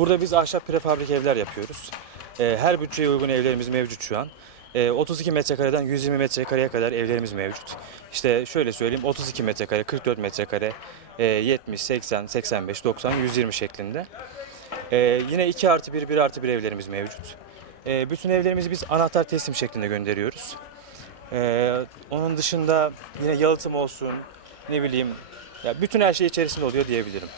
Burada biz ahşap prefabrik evler yapıyoruz. Ee, Her bütçeye uygun evlerimiz mevcut şu an. Ee, 32 metrekareden 120 metrekareye kadar evlerimiz mevcut. İşte şöyle söyleyeyim 32 metrekare, 44 metrekare, e, 70, 80, 85, 90, 120 şeklinde. Ee, Yine 2 artı 1, 1 artı 1 evlerimiz mevcut. Ee, Bütün evlerimizi biz anahtar teslim şeklinde gönderiyoruz. Ee, Onun dışında yine yalıtım olsun, ne bileyim, ya bütün her şey içerisinde oluyor diyebilirim.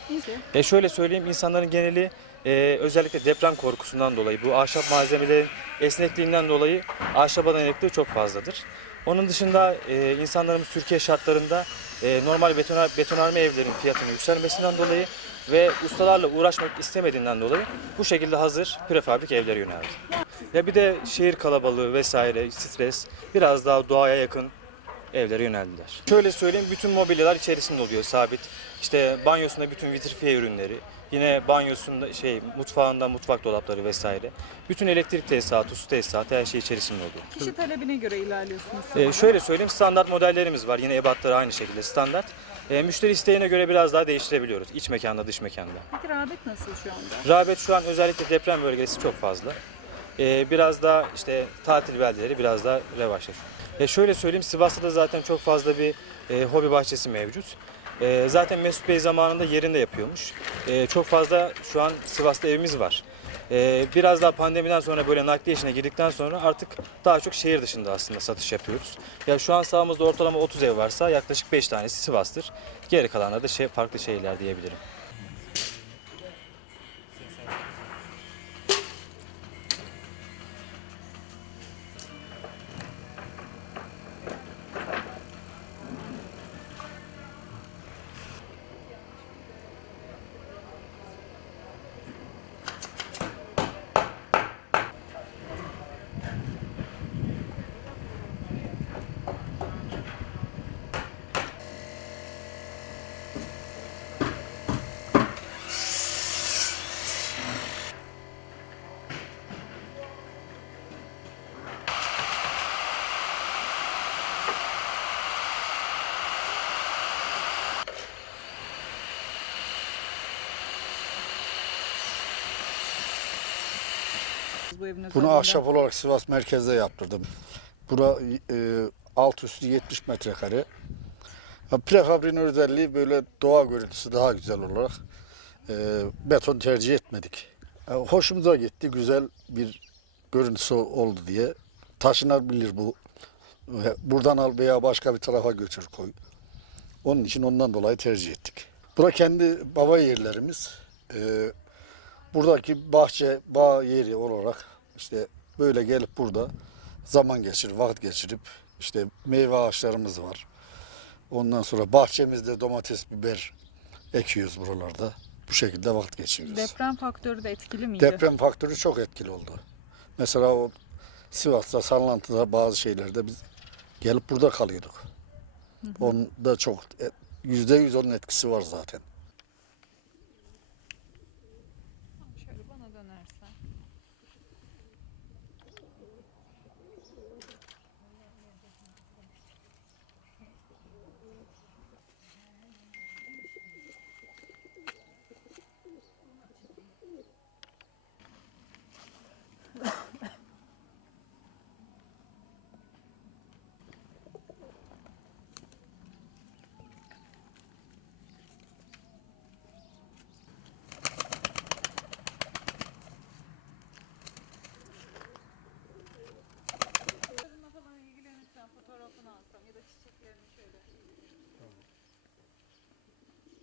E şöyle söyleyeyim insanların geneli e, özellikle deprem korkusundan dolayı bu ahşap malzemelerin esnekliğinden dolayı ahşaba dayanıklığı çok fazladır. Onun dışında e, insanlarımız Türkiye şartlarında e, normal betonar, betonarme evlerin fiyatının yükselmesinden dolayı ve ustalarla uğraşmak istemediğinden dolayı bu şekilde hazır prefabrik evlere yöneldi. Ya bir de şehir kalabalığı vesaire, stres biraz daha doğaya yakın evlere yöneldiler. Şöyle söyleyeyim bütün mobilyalar içerisinde oluyor sabit. İşte banyosunda bütün vitrifiye ürünleri, yine banyosunda şey mutfağında mutfak dolapları vesaire. Bütün elektrik tesisatı, su tesisatı her şey içerisinde oluyor. Kişi talebine göre ilerliyorsunuz. Ee, şöyle söyleyeyim standart modellerimiz var. Yine ebatları aynı şekilde standart. Ee, müşteri isteğine göre biraz daha değiştirebiliyoruz. İç mekanda, dış mekanda. Peki rağbet nasıl şu anda? Rağbet şu an özellikle deprem bölgesi çok fazla. Ee, biraz daha işte tatil beldeleri biraz daha revaçta. E şöyle söyleyeyim Sivas'ta da zaten çok fazla bir e, hobi bahçesi mevcut. E, zaten Mesut Bey zamanında yerinde yapıyormuş. E, çok fazla şu an Sivas'ta evimiz var. E, biraz daha pandemiden sonra böyle nakliye işine girdikten sonra artık daha çok şehir dışında aslında satış yapıyoruz. Ya şu an sahamızda ortalama 30 ev varsa yaklaşık 5 tanesi Sivas'tır. Geri kalanları da şey, farklı şehirler diyebilirim. Bu evin Bunu özelliğinden. ahşap olarak Sivas merkezde yaptırdım. Bura e, alt üstü 70 metrekare. Ha, Prefabriğin özelliği böyle doğa görüntüsü daha güzel olarak e, beton tercih etmedik. E, hoşumuza gitti, güzel bir görüntüsü oldu diye. Taşınabilir bu. Ve Buradan al veya başka bir tarafa götür koy. Onun için ondan dolayı tercih ettik. Bura kendi baba yerlerimiz. E, buradaki bahçe, bağ yeri olarak işte böyle gelip burada zaman geçirip, vakit geçirip işte meyve ağaçlarımız var. Ondan sonra bahçemizde domates, biber ekiyoruz buralarda. Bu şekilde vakit geçiriyoruz. Deprem faktörü de etkili miydi? Deprem faktörü çok etkili oldu. Mesela o Sivas'ta, Sallantı'da bazı şeylerde biz gelip burada kalıyorduk. Hı hı. Onda çok e, yüzde yüz onun etkisi var zaten. Şöyle bana dönersen.